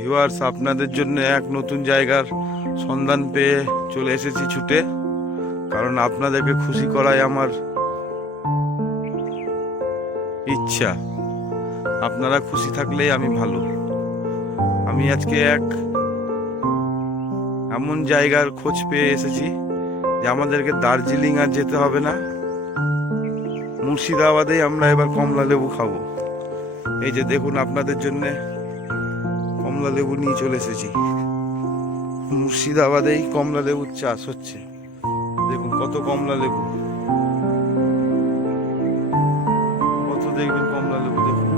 Viewers, আপনাদের জন্য এক নতুন জায়গার সন্ধান পেয়ে চলে এসেছি ছুটে, কারণ আপনাদেরকে খুশি করাই আমার ইচ্ছা। আপনারা খুশি থাকলেই আমি ভালো। আমি আজকে এক এমন জায়গার খোঁজ পেয়ে এসেছি যে আমাদেরকে দার্জিলিং আর যেতে হবে না, মুর্শিদাবাদেই আমরা এবার কমলা লেবু খাবো। এই যে দেখুন, আপনাদের জন্য কমলা লেবু নিয়ে চলে এসেছি। মুর্শিদাবাদেই কমলা লেবুর চাষ হচ্ছে। দেখুন কত কমলা লেবু, কত দেখবেন কমলা লেবু। দেখুন,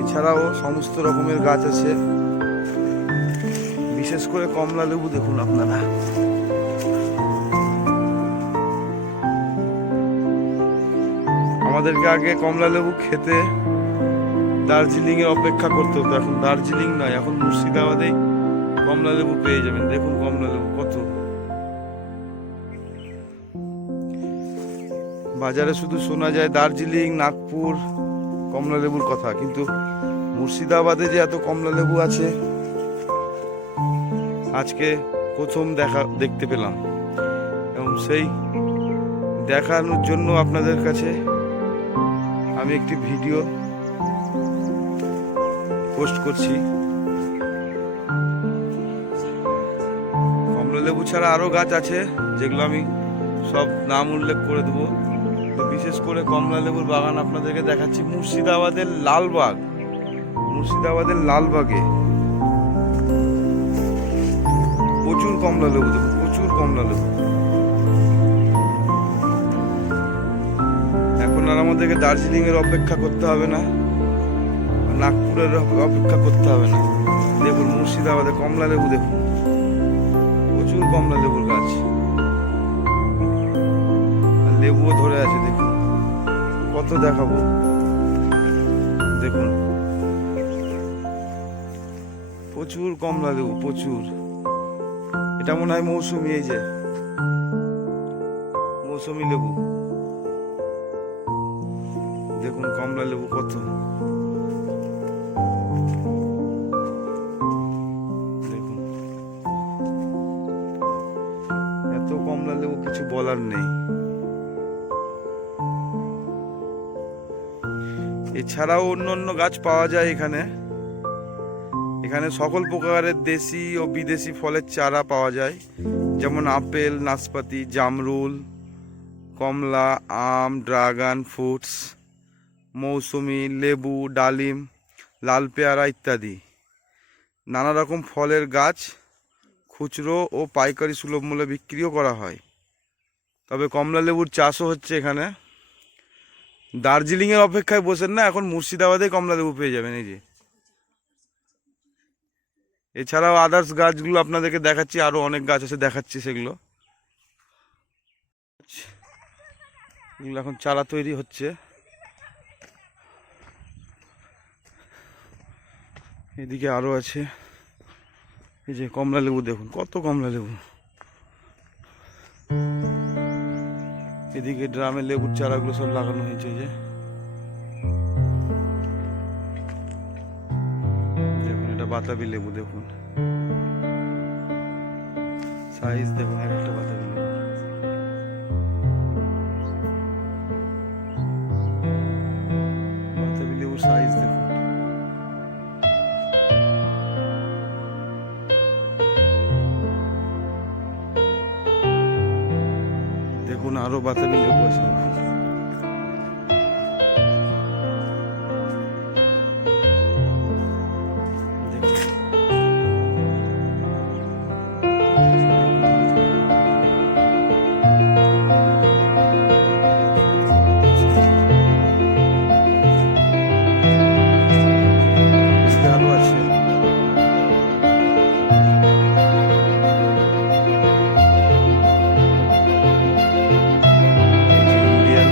এছাড়াও সমস্ত রকমের গাছ আছে, বিশেষ করে কমলা লেবু দেখুন আপনারা। আমাদেরকে আগে কমলা লেবু খেতে দার্জিলিং এ অপেক্ষা করতে হতো, এখন দার্জিলিং নয়, এখন মুর্শিদাবাদেই কমলা লেবু পেয়ে যাবেন। দেখুন কমলা লেবু কত। বাজারে শুধু শোনা যায় দার্জিলিং, নাগপুর কমলা লেবুর কথা, কিন্তু মুর্শিদাবাদে যে এত কমলা লেবু আছে আজকে প্রথম দেখতে পেলাম, এবং সেই দেখানোর জন্য আপনাদের কাছে আমি একটি ভিডিও পোস্ট করছি। কমলা লেবু ছাড়া আরো গাছ আছে, যেগুলো আমি সব নাম উল্লেখ করে দেবো। তো বিশেষ করে কমলা লেবুর বাগান আপনাদেরকে দেখাচ্ছি মুর্শিদাবাদের লালবাগ। মুর্শিদাবাদের লালবাগে প্রচুর কমলা লেবু, দেখুন প্রচুর কমলা লেবু। এখন আর আমাদেরকে দার্জিলিং এর অপেক্ষা করতে হবে না, নাগপুরের অপেক্ষা করতে হবে না। দেখুন মুর্শিদাবাদে কমলা লেবু, দেখুন প্রচুর কমলা লেবুর গাছ, আর লেবুও ধরে আছে। দেখুন কত দেখাবো, দেখুন প্রচুর কমলা লেবু, প্রচুর। এটা মনে হয় মৌসুমি, এই যে মৌসুমি লেবু। দেখুন কমলা লেবু কত। দেখুন এত কমলা লেবু, কিছু বলার নেই। এছাড়াও অন্য অন্য গাছ পাওয়া যায় এখানে। এখানে সকল প্রকারের দেশি ও বিদেশি ফলের চারা পাওয়া যায়, যেমন আপেল, নাশপাতি, জামরুল, কমলা, আম, ড্রাগন ফ্রুটস, মৌসুমি, লেবু, ডালিম, লাল পেয়ারা ইত্যাদি নানা রকম ফলের গাছ খুচরো ও পাইকারি সুলভ মূল্যে বিক্রিও করা হয়। তবে কমলা লেবুর চাষও হচ্ছে এখানে। দার্জিলিং এর অপেক্ষায় বসেন না, এখন মুর্শিদাবাদে কমলা লেবু পেয়ে যাবেন। এই যে এছাড়াও আদার্স গাছগুলো আপনাদেরকে দেখাচ্ছি, আরো অনেক গাছ আছে, দেখাচ্ছি সেগুলো। এগুলো এখন চারা তৈরি হচ্ছে। এদিকে আরো আছে, এই যে কমলা লেবু, দেখুন কত কমলা লেবু। এদিকে ড্রামে লেবুর চারাগুলো সব লাগানো হয়েছে। যে দেখুন এটা বাতাবি লেবু, দেখুন সাইজ দেখুন, একটা বাতাবি লেবু। বাতাবি লেবুর সাইজ দেখুন। দেখুন আরো বাতাবি লেবু আছে। আরো আছে, ইন্ডিয়ান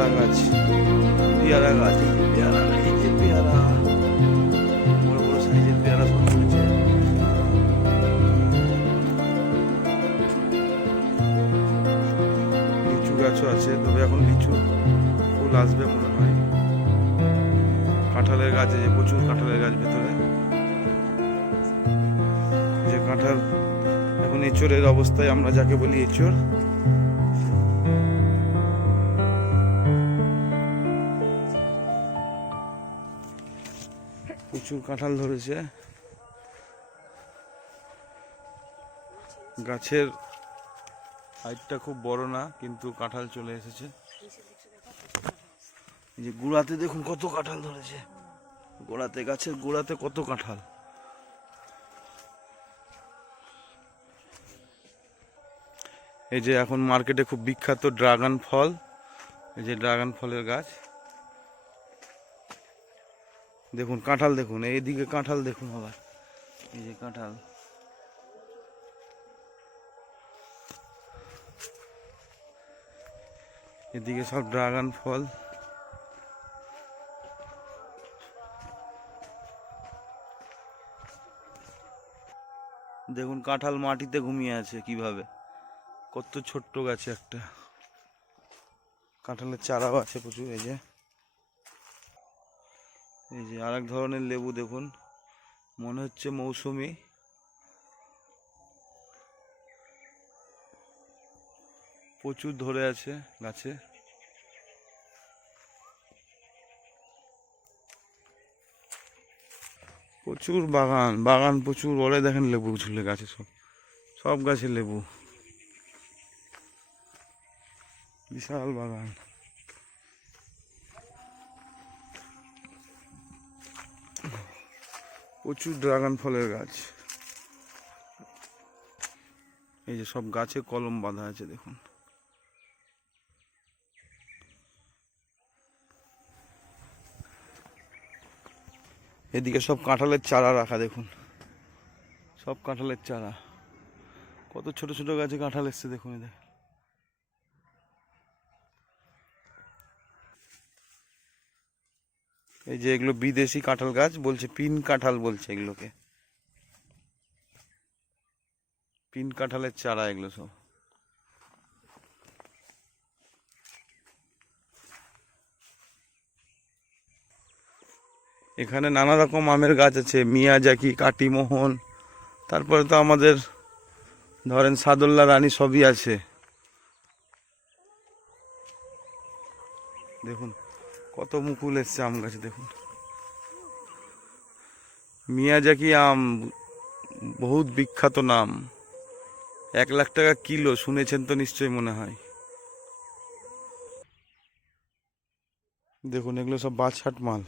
পেয়ারা গাছ, পেয়ারা গাছ, পেয়ারা, এই যে পেয়ারা, বড় বড় সাইজের পেয়ারা সব ধরেছে। লিচু গাছও আছে, তবে এখন লিচু ফুল আসবে মনে হয়। কাঁঠালের গাছ, যে প্রচুর কাঁঠালের গাছ ভেতরে, যে কাঁঠাল এখন এঁচড়ের অবস্থায়, আমরা যাকে বলি এঁচড়। প্রচুর কাঁঠাল ধরেছে। গাছের হাইটটা খুব বড় না, কিন্তু কাঁঠাল চলে এসেছে। এই যে গোড়াতে দেখুন কত কাঁঠাল ধরেছে, গোড়াতে, গাছের গোড়াতে কত কাঁঠাল। এই যে এখন মার্কেটে খুব বিখ্যাত ড্রাগন ফল, এই যে ড্রাগন ফলের গাছ। দেখুন কাঁঠাল, দেখুন এইদিকে কাঁঠাল, দেখুন আবার এই যে কাঁঠাল। এদিকে সব ড্রাগন ফল। দেখুন কাঁঠাল মাটিতে ঘুমিয়ে আছে কিভাবে, কত ছোট্ট গাছে একটা। কাঁঠালের চারাও আছে প্রচুর। এই যে আরেক ধরনের লেবু, দেখুন মনে হচ্ছে মৌসুমী। প্রচুর ধরে আছে গাছে। প্রচুর বাগান, বাগান প্রচুর। ওরে দেখেন লেবু ঝুলে গাছে, সব সব গাছে লেবু, বিশাল বাগান। প্রচুর ড্রাগন ফলের গাছ। এই যে সব গাছে কলম বাঁধা আছে, দেখুন। এদিকে সব কাঁঠালের চারা রাখা, দেখুন সব কাঁঠালের চারা। কত ছোট ছোট গাছে কাঁঠাল এসছে, দেখুন। এদের এই যে এগুলো বিদেশি কাঁঠাল গাছ, বলছে পিন কাঁঠাল বলছে এগুলোকে, পিন কাঁঠালের চারা এগুলো সব। এখানে নানা রকম আমের গাছ আছে, মিয়াজাকি, কাটিমোহন, তারপরে তো আমাদের ধরেন সাদুল্লা, রানী, সবই আছে। দেখুন কত মুকুল এসছে আম গাছে, দেখুন। মিয়াজাকি আম বহুত বিখ্যাত নাম, 1 লাখ টাকা কিলো, শুনেছেন তো নিশ্চয়ই মনে হয়। দেখুন এগুলো সব বাছাট মাল,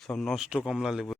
সব নষ্ট কমলা লেবু।